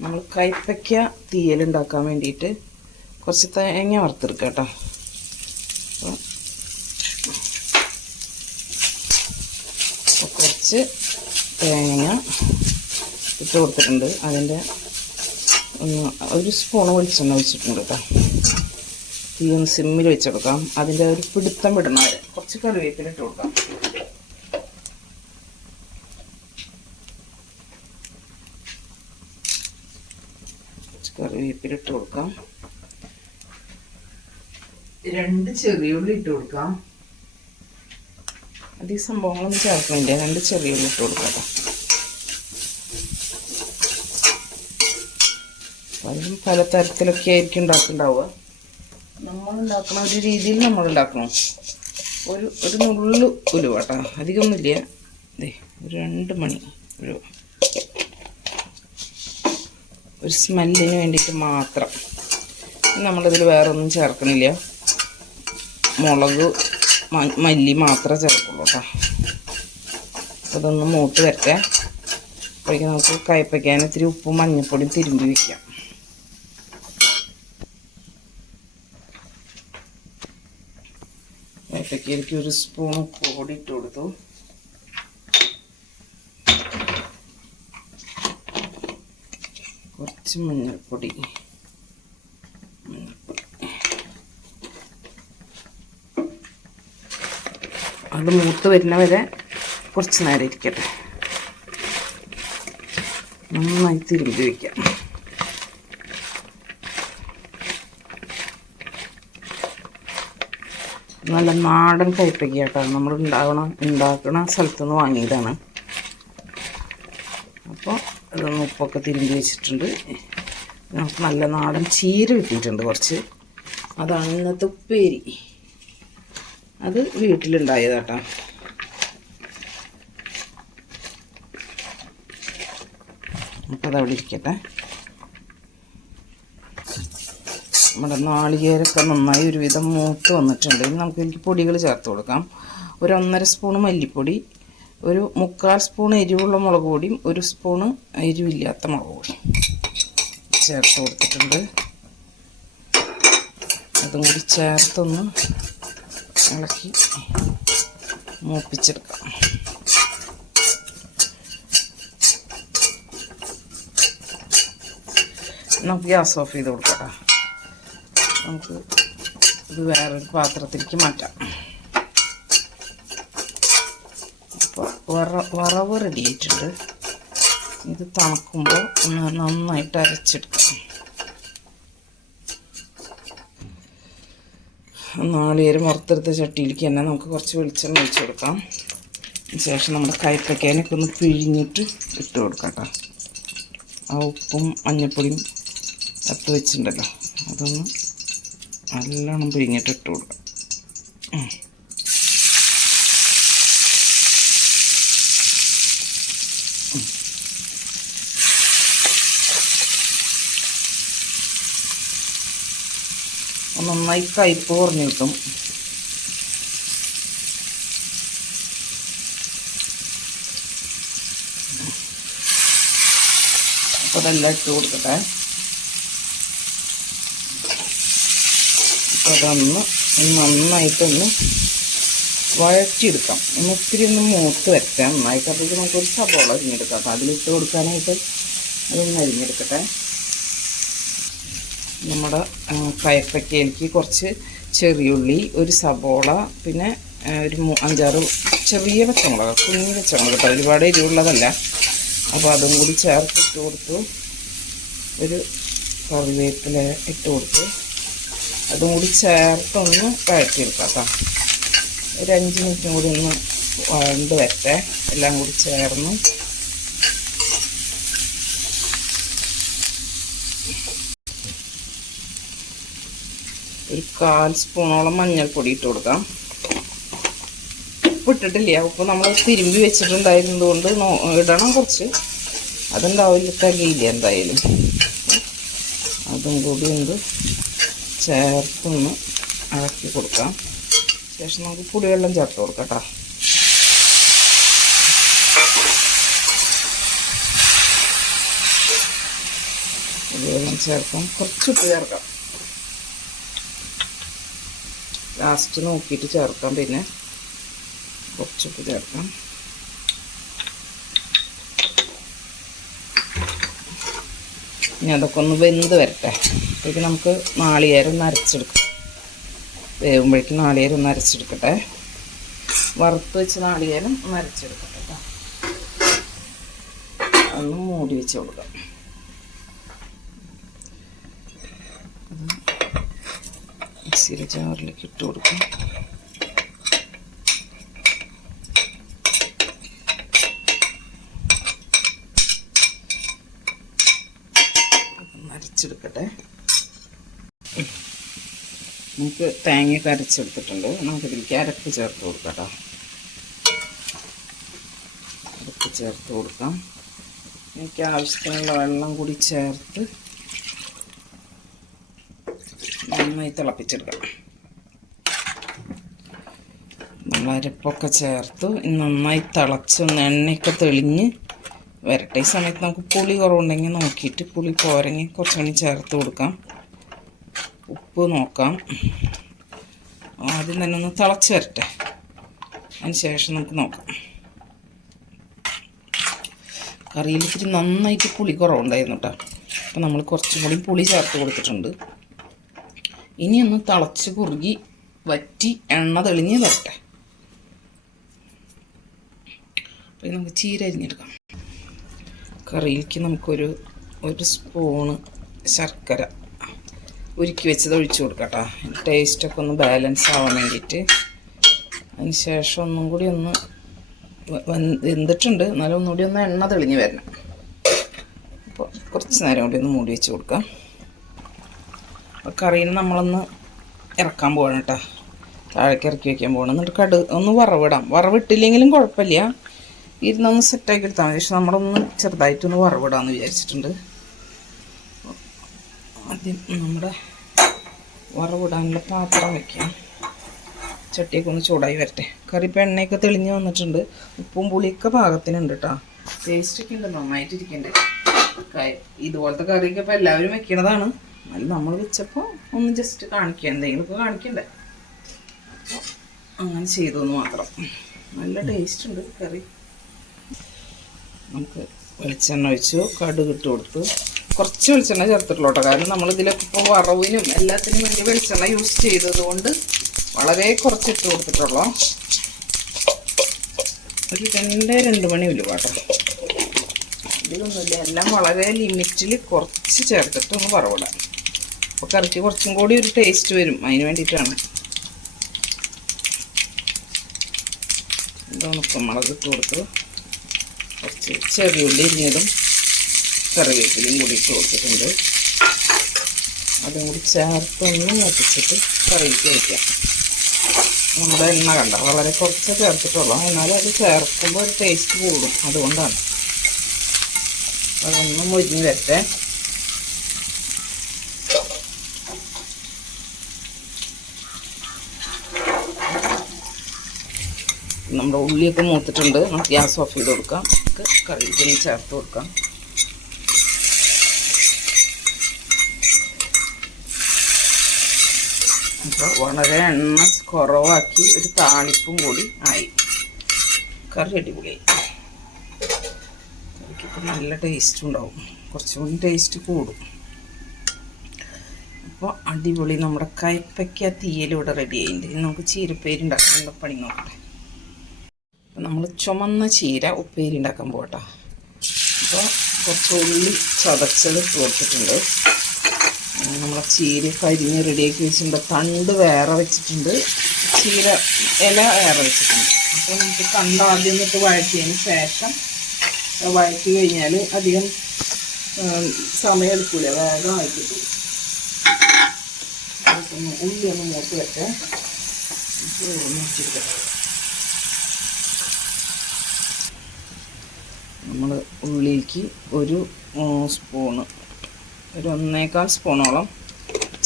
നമ്മൾ കൈപ്പയ്ക്ക തീയലുണ്ടാക്കാൻ വേണ്ടിയിട്ട് കുറച്ച് തേങ്ങ വറുത്തെടുക്കാം കേട്ടോ. അപ്പോൾ കുറച്ച് തേങ്ങ ഇട്ട് കൊടുത്തിട്ടുണ്ട്. അതിൻ്റെ ഒരു സ്പൂൺ വെളിച്ചെണ്ണ ഒഴിച്ചിട്ടുണ്ട് കേട്ടോ. തീ ഒന്ന് സിമ്മിൽ വെച്ചെടുക്കാം. അതിൻ്റെ ഒരു പിടുത്തം വിടണം വരെ കുറച്ച് കറിവേപ്പില ഇട്ട് കൊടുക്കാം. കറിവേപ്പില ഇട്ട് കൊടുക്കാം. 2 ചെറിയ ഉള്ളി ഇട്ട് കൊടുക്കാം. അത് ഈ സംഭവങ്ങളൊന്നും ചേർക്കുന്നില്ല. 2 ചെറിയ ഉള്ളി ഇട്ട് കൊടുക്കാം. പലരും പല തരത്തിലൊക്കെ ആയിരിക്കും ഉണ്ടാക്കുന്നുണ്ടാവുക. നമ്മളുണ്ടാക്കുന്ന ഒരു രീതിയിൽ നമ്മളുണ്ടാക്കണം. ഒരു നുള്ളു ഉലുവ കേട്ടോ, അധികമൊന്നുമില്ല. അതെ, ഒരു 2 മണി ഒരു സ്മെല്ലിന് വേണ്ടിയിട്ട് മാത്രം. നമ്മളിതിൽ വേറെ ഒന്നും ചേർക്കണില്ല. മുളക് മല്ലി മാത്രമേ ചേർക്കുള്ളൂ കേട്ടോ. അതൊന്ന് മൂത്ത് വരട്ടെ. അപ്പോഴേക്കും നമുക്ക് കയ്പ്പയ്ക്കാൻ ഇത്തിരി ഉപ്പും മഞ്ഞൾപ്പൊടിയും തിരുമ്പി വയ്ക്കാം. കയ്പ്പയ്ക്കയിലേക്ക് 1 സ്പൂൺ ഉപ്പ് പൊടി ഇട്ട് കൊടുത്തു. കുറച്ച് മഞ്ഞൾപ്പൊടി. അത് മൂത്ത് വരുന്ന വരെ കുറച്ച് നേരം ഇരിക്കട്ടെ. നന്നായി തിരുമ്പി വയ്ക്കാം. നല്ല നാടൻ കയ്പ്പയ്ക്ക കേട്ടോ. നമ്മൾ ഉണ്ടാക്കണ സ്ഥലത്തുനിന്ന് വാങ്ങിയതാണ്. അപ്പോൾ അതൊന്ന് ഉപ്പൊക്കെ തിരുമ്പി വെച്ചിട്ടുണ്ട്. നമുക്ക് നല്ല നാടൻ ചീര കിട്ടിയിട്ടുണ്ട് കുറച്ച്. അതാണ് ഇന്നത്തെ ഉപ്പേരി. അത് വീട്ടിലുണ്ടായതാട്ടോ. അപ്പോൾ അതവിടെ ഇരിക്കട്ടെ. നമ്മുടെ നാളികേരമൊക്കെ നന്നായി ഒരുവിധം മൂത്ത് വന്നിട്ടുണ്ട്. ഇനി നമുക്ക് ഇതിലേക്ക് പൊടികൾ ചേർത്ത് കൊടുക്കാം. 1.5 സ്പൂൺ മല്ലിപ്പൊടി, 1/4 സ്പൂൺ എരിവുള്ള മുളക് പൊടിയും 1 സ്പൂണ് എരിവില്ലാത്ത മുളക് പൊടിയും ചേർത്ത് കൊടുത്തിട്ടുണ്ട്. അതും കൂടി ചേർത്തൊന്ന് ഇളക്കി മൂപ്പിച്ചെടുക്കാം. നമുക്ക് ഗ്യാസ് ഓഫ് ചെയ്ത് കൊടുക്കാം. നമുക്ക് ഇത് വേറൊരു പാത്രത്തിലേക്ക് മാറ്റാം. അപ്പോൾ വറവ് റെഡി ആയിട്ടുണ്ട്. ഇത് തണുക്കുമ്പോൾ ഒന്ന് നന്നായിട്ട് അരച്ചെടുക്കാം. നാളികേരം വറുത്തെടുത്ത ചട്ടിയിലേക്ക് തന്നെ നമുക്ക് കുറച്ച് വെളിച്ചെണ്ണ ഒഴിച്ച് കൊടുക്കാം. ശേഷം നമ്മുടെ കയ്പ്പയ്ക്കാനൊക്കെ ഒന്ന് പിഴിഞ്ഞിട്ട് ഇട്ട് കൊടുക്കാം കേട്ടോ. ആ ഉപ്പും മഞ്ഞൾപ്പൊടിയും തത്ത് വെച്ചിട്ടുണ്ടല്ലോ, അതൊന്ന് നല്ലോണം പിഴിഞ്ഞിട്ട് ഇട്ട് കൊടുക്കാം. നന്നായി കയ്പ്പ് കുറഞ്ഞ് കിട്ടും. അപ്പോൾ അതെല്ലാം ഇട്ട് കൊടുക്കട്ടെ. അപ്പോൾ അതൊന്ന് നന്നായിട്ടൊന്ന് വഴറ്റിയെടുക്കാം. ഒത്തിരി ഒന്ന് മൂത്ത് വരട്ടെ നന്നായിട്ട്. അപ്പോഴേക്ക് നമുക്കൊരു സബോള അരിഞ്ഞെടുക്കാം. അപ്പോൾ അതിലിട്ട് കൊടുക്കാനായിട്ട് അതൊന്ന് അരിഞ്ഞെടുക്കട്ടെ. നമ്മുടെ കയ്പ്പയ്ക്കയിലേക്ക് കുറച്ച് ചെറിയുള്ളി, 1 സബോള, പിന്നെ ഒരു 5-6 ചെറിയ പച്ചമുളക്, കുഞ്ഞു പച്ചമുളക് കേട്ടോ, ഒരുപാട് എരിവുള്ളതല്ല. അപ്പോൾ അതും കൂടി ചേർത്തിട്ട് കൊടുത്തു. ഒരു കറിവേപ്പില ഇട്ട് കൊടുത്തു. അതും കൂടി ചേർത്തൊന്ന് വഴറ്റിയെടുക്കാം കേട്ടോ. ഒരു 5 മിനിറ്റും കൂടി ഒന്ന് വഴണ്ട് വരട്ടെ. എല്ലാം കൂടി ചേർന്ന് ഒരു 1/4 സ്പൂണോളം മഞ്ഞൾപ്പൊടി ഇട്ട് കൊടുക്കാം. ഉപ്പ് ഇട്ടിട്ടില്ല. ഉപ്പ് നമ്മൾ തിരുമ്പി വെച്ചിട്ടുണ്ടായിരുന്നത് കൊണ്ട് ഇടണം കുറച്ച്. അതുണ്ടാവില്ല, തികയില്ല എന്തായാലും. അതും കൂടി ഒന്ന് ചേർത്തൊന്ന് ഇളക്കി കൊടുക്കാം. ശേഷം നമുക്ക് പുളിവെള്ളം ചേർത്ത് കൊടുക്കാം കേട്ടോ. വെള്ളം ചേർക്കാം, കുറച്ച് ഉപ്പ് ചേർക്കാം, ലാസ്റ്റ് നോക്കിയിട്ട് ചേർക്കാം. പിന്നെ കുറച്ച് ഉപ്പ് ചേർക്കാം. ഇനി അതൊക്കെ ഒന്ന് വെന്ത് വരട്ടെ. അപ്പോഴേക്ക് നമുക്ക് നാളികേരം ഒന്ന് അരച്ചെടുക്കാം. വേവുമ്പോഴേക്കും നാളികേരം ഒന്ന് അരച്ചെടുക്കട്ടെ. വറുത്ത് വെച്ച് നാളികേരം ഒന്ന് അരച്ചെടുക്കട്ടെ കേട്ടോ. ഒന്ന് മൂടി വെച്ച് കൊടുക്കാം. മിക്സിയുടെ ജാറിലേക്ക് ഇട്ട് കൊടുക്കാം. അരച്ചെടുക്കട്ടെ. നമുക്ക് തേങ്ങയൊക്കെ അരച്ചെടുത്തിട്ടുണ്ട്. നമുക്കിതിലേക്ക് അരപ്പ് ചേർത്ത് കൊടുക്കാം കേട്ടോ. അരപ്പ് ചേർത്ത് കൊടുക്കാം. എനിക്ക് ആവശ്യത്തിനുള്ള വെള്ളം കൂടി ചേർത്ത് നന്നായി തിളപ്പിച്ചെടുക്കാം. നമ്മൾ അരപ്പൊക്കെ ചേർത്ത് നന്നായി തിളച്ചൊന്ന് എണ്ണയൊക്കെ തെളിഞ്ഞ് വരട്ടെ. ഈ സമയത്ത് നമുക്ക് പുളി കുറവുണ്ടെങ്കിൽ നോക്കിയിട്ട് പുളി പോരെങ്കിൽ കുറച്ചുകൂടി ചേർത്ത് കൊടുക്കാം. ഉപ്പ് നോക്കാം. ആദ്യം തന്നെ ഒന്ന് തിളച്ച് വരട്ടെ, അതിന് ശേഷം നമുക്ക് നോക്കാം. കറിയിൽ ഇത്തിരി നന്നായിട്ട് പുളി കുറവുണ്ടായിരുന്നു കേട്ടോ. അപ്പം നമ്മൾ കുറച്ചും കൂടി പുളി ചേർത്ത് കൊടുത്തിട്ടുണ്ട്. ഇനി ഒന്ന് തിളച്ച് കുറുകി വറ്റി എണ്ണ തെളിഞ്ഞ് വരട്ടെ. അപ്പം നമുക്ക് ചീര അരിഞ്ഞെടുക്കാം. കറിയിലേക്ക് നമുക്കൊരു സ്പൂണ് ശർക്കര ഉരുക്കി വെച്ചത് ഒഴിച്ചു കൊടുക്കാം കേട്ടോ. ടേസ്റ്റൊക്കെ ഒന്ന് ബാലൻസ് ആവാൻ വേണ്ടിയിട്ട്. അതിന് ശേഷം ഒന്നും കൂടി ഒന്ന് വെന്തിട്ടുണ്ട്, എന്നാലും ഒന്നുകൂടി ഒന്ന് എണ്ണ തെളിഞ്ഞ് വരണം. അപ്പോൾ കുറച്ച് നേരം കൂടി ഒന്ന് മൂടി വെച്ച് കൊടുക്കാം. അപ്പോൾ കറിയിൽ നമ്മളൊന്ന് ഇറക്കാൻ പോകണം കേട്ടോ. താഴേക്ക് ഇറക്കി വയ്ക്കാൻ പോകണം. എന്നിട്ട് ഒന്ന് വറവിടാം. വറവിട്ടില്ലെങ്കിലും കുഴപ്പമില്ല, ഇരുന്നൊന്ന് സെറ്റാക്കി എടുത്താൽ മതി. പക്ഷെ നമ്മളൊന്ന് ചെറുതായിട്ടൊന്ന് വറവിടാമെന്ന് വിചാരിച്ചിട്ടുണ്ട്. ആദ്യം നമ്മുടെ വറവിടാനുള്ള പാത്രം വയ്ക്കാം. ചട്ടിയൊക്കെ ഒന്ന് ചൂടായി വരട്ടെ. കറി ഇപ്പം എണ്ണയൊക്കെ തെളിഞ്ഞ് വന്നിട്ടുണ്ട്. ഉപ്പും പുളിയൊക്കെ പാകത്തിനുണ്ട് കേട്ടോ. ടേസ്റ്റൊക്കെ ഉണ്ട്, നന്നായിട്ടിരിക്കണ്ടേ. ഇതുപോലത്തെ കറിയൊക്കെ ഇപ്പോൾ എല്ലാവരും വെക്കണതാണ്. എന്നാലും നമ്മൾ വെച്ചപ്പോൾ ഒന്ന് ജസ്റ്റ് കാണിക്കുക, എന്തെങ്കിലുമൊക്കെ കാണിക്കണ്ടേ. അങ്ങനെ ചെയ്തു മാത്രം. നല്ല ടേസ്റ്റ് ഉണ്ട് കറി. നമുക്ക് വെളിച്ചെണ്ണ ഒഴിച്ചു, കടുക് ഇട്ട് കൊടുത്തു. കുറച്ച് വെളിച്ചെണ്ണ ചേർത്തിട്ടുള്ളൂ കേട്ടോ. കാരണം നമ്മളിതിലൊക്കെ ഇപ്പോൾ വറവിനും എല്ലാത്തിനും വേണ്ടി വെളിച്ചെണ്ണ യൂസ് ചെയ്തത് കൊണ്ട് വളരെ കുറച്ചിട്ട് കൊടുത്തിട്ടുള്ളൂ. ഒരു 2 മണി ഉലുവ കേട്ടോ. ഇതിലൊന്നുമില്ല, എല്ലാം വളരെ ലിമിറ്റിൽ കുറച്ച് ചേർത്തിട്ട് ഒന്ന് വറവിടാം. അപ്പോൾ കറിക്ക് കുറച്ചും കൂടി ഒരു ടേസ്റ്റ് വരും, അതിന് വേണ്ടിയിട്ടാണ്. ഉണക്കമുളക് ഇട്ട് കൊടുത്ത് കുറച്ച് ചെറിയുള്ളി ഇരിഞ്ഞതും കറിവേപ്പിലയും കൂടി ഇട്ട് കൊടുത്തിട്ടുണ്ട്. അതും കൂടി ചേർത്തൊന്ന് മൂപ്പിച്ചിട്ട് കറിയിലേക്ക് വയ്ക്കാം. നമ്മുടെ എണ്ണ കണ്ട വളരെ കുറച്ച് ചേർത്തിട്ടുള്ളൂ, എന്നാലും അത് ചേർക്കുമ്പോൾ ഒരു ടേസ്റ്റ് കൂടും, അതുകൊണ്ടാണ്. അതൊന്ന് മൊരിഞ്ഞ് വരട്ടെ. നമ്മുടെ ഉള്ളിയൊക്കെ മൂത്തിട്ടുണ്ട്. നമുക്ക് ഗ്യാസ് ഓഫ് ചെയ്ത് കൊടുക്കാം. കറിയിലേക്ക് ചേർത്ത് കൊടുക്കാം. അപ്പോൾ വളരെ എണ്ണ കുറവാക്കി ഒരു താളിപ്പും കൂടി ആയി. കറി അടിപൊളിയായി. കറിക്കിപ്പോൾ നല്ല ടേസ്റ്റ് ഉണ്ടാവും, കുറച്ചും കൂടി ടേസ്റ്റ് കൂടും. അപ്പോൾ അടിപൊളി നമ്മുടെ കയ്പ്പയ്ക്ക തീയലിവിടെ റെഡി ആയിട്ടുണ്ട്. ഇനി നമുക്ക് ചീരപ്പേരി ഉണ്ടാക്കാനുള്ള പണി നോക്കട്ടെ. അപ്പോൾ നമ്മൾ ചുമന്ന ചീര ഉപ്പേരി ഉണ്ടാക്കാൻ പോകട്ടെ. അപ്പോൾ കുറച്ച് ഉള്ളി ചതച്ചത് കൊടുത്തിട്ടുണ്ട്. നമ്മളെ ചീര കരിഞ്ഞ് റെഡിയാക്കി വെച്ചിട്ടുണ്ട്. തണ്ട് വേറെ വെച്ചിട്ടുണ്ട്, ചീര ഇല വേറെ വെച്ചിട്ടുണ്ട്. അപ്പോൾ നമുക്ക് തണ്ട് ആദ്യം തൊട്ട് വഴറ്റിയതിന് ശേഷം വഴറ്റി കഴിഞ്ഞാൽ അധികം സമയം എടുക്കില്ല, വേഗം വഴറ്റിട്ടു. ഉള്ളി ഒന്ന് മൂത്ത് വെച്ച് വെച്ചിരിക്കട്ടെ. നമ്മൾ ഉള്ളിലേക്ക് ഒരു സ്പൂണ്, ഒരു 1.25 സ്പൂണോളം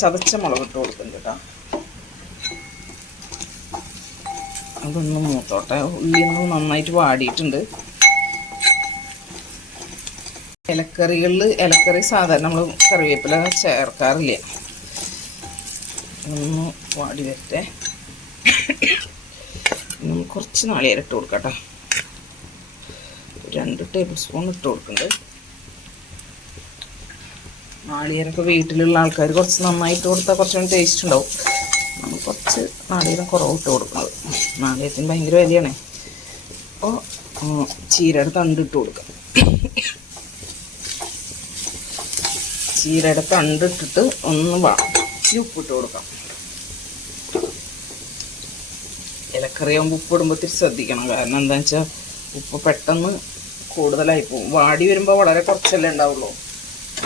ചതച്ച മുളക് ഇട്ട് കൊടുക്കുന്നുണ്ട് കേട്ടോ. അതൊന്ന് മൂത്തോട്ടെ. ഉള്ളി ഒന്ന് നന്നായിട്ട് വാടിയിട്ടുണ്ട്. ഇലക്കറി സാധാരണ നമ്മൾ കറിവേപ്പില ചേർക്കാറില്ല. ഒന്ന് വാടി വരട്ടെ. കുറച്ച് നാളികേരം ഇട്ട് കൊടുക്കാം കേട്ടോ. 2 ടേബിൾ സ്പൂൺ ഇട്ട് കൊടുക്കുന്നുണ്ട്. നാളികേരമൊക്കെ വീട്ടിലുള്ള ആൾക്കാർ കുറച്ച് നന്നായിട്ട് കൊടുത്താൽ കുറച്ചുകൂടി ടേസ്റ്റ് ഉണ്ടാവും. നമ്മൾ കുറച്ച് നാളികേരം കുറവിട്ട് കൊടുക്കുന്നത്. നാളികേരത്തിന് ഭയങ്കര വിലയാണ്. അപ്പോൾ ചീരയുടെ തണ്ടിട്ട് കൊടുക്കാം. ചീരയുടെ തണ്ടിട്ടിട്ട് ഒന്ന് ഉപ്പിട്ട് കൊടുക്കാം. ഇലക്കറിയാകുമ്പോൾ ഉപ്പിടുമ്പോൾ ഇത്തിരി ശ്രദ്ധിക്കണം. കാരണം എന്താണെന്ന് വെച്ചാൽ ഉപ്പ് പെട്ടെന്ന് കൂടുതലായി പോകും. വാടി വരുമ്പോൾ വളരെ കുറച്ചല്ലേ ഉണ്ടാവുള്ളൂ.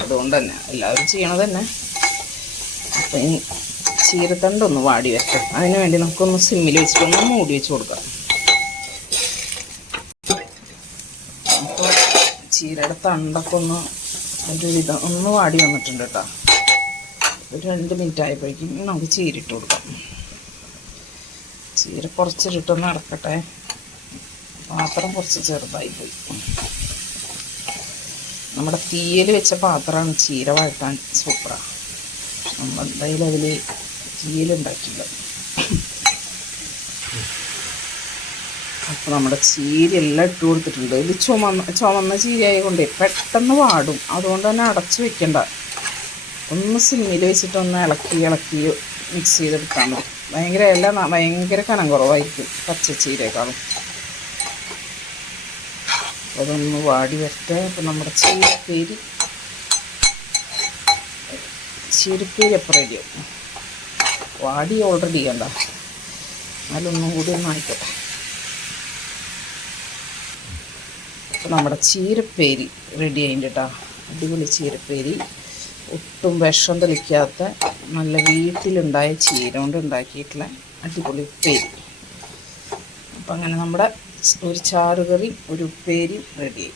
അതുകൊണ്ട് തന്നെ എല്ലാവരും ചെയ്യണത് തന്നെ. അപ്പം ഈ ചീരത്തണ്ടൊന്ന് വാടി വരട്ടെ. അതിന് വേണ്ടി നമുക്കൊന്ന് സിമ്മിൽ വെച്ചിട്ടൊന്ന് മൂടി വെച്ച് കൊടുക്കാം. അപ്പോൾ ചീരയുടെ തണ്ടൊക്കെ ഒരു വിധം ഒന്ന് വാടി വന്നിട്ടുണ്ട് കേട്ടോ. ഒരു 2 മിനിറ്റ് ആയപ്പോഴേക്കും നമുക്ക് ചീരിട്ട് കൊടുക്കാം. ചീര കുറച്ചിട്ടൊന്ന് അടക്കട്ടെ. പാത്രം കുറച്ച് ചെറുതായിപ്പോയി. നമ്മുടെ തീയിൽ വെച്ച പാത്രമാണ് ചീര വഴട്ടാൻ സൂപ്പറാണ്. നമ്മൾ എന്തായാലും അതിൽ തീയിലുണ്ടാക്കില്ല. അപ്പോൾ നമ്മുടെ ചീരയെല്ലാം ഇട്ട് കൊടുത്തിട്ടുണ്ട്. ഇത് ചുമന്ന ചീരയായതുകൊണ്ട് പെട്ടെന്ന് വാടും. അതുകൊണ്ട് തന്നെ അടച്ചു വെക്കണ്ട. ഒന്ന് സിമ്മിൽ വെച്ചിട്ടൊന്ന് ഇളക്കി മിക്സ് ചെയ്തെടുത്താൽ മതി. ഭയങ്കര കനം കുറവായിരിക്കും പച്ചച്ചീരയേക്കാളും. അതൊന്ന് വാടി വരട്ടെ. അപ്പം നമ്മുടെ ചീരപ്പേരി എപ്പോൾ റെഡിയാവും. വാടി ഓൾറെഡി ചെയ്യണ്ട. അതിലൊന്നും കൂടി ഒന്ന് ആയിക്കോട്ടെ. അപ്പം നമ്മുടെ ചീരപ്പേരി റെഡി ആയിട്ടുണ്ട് കേട്ടോ. അടിപൊളി ചീരപ്പേരി. ഒട്ടും വിഷം തെളിക്കാത്ത നല്ല വീട്ടിലുണ്ടായ ചീര കൊണ്ട് ഉണ്ടാക്കിയിട്ടുള്ള അടിപൊളി ഉപ്പേരി. അപ്പം അങ്ങനെ നമ്മുടെ ഒരു ചാറുകറി ഒരു ഉപ്പേരി റെഡിയായി.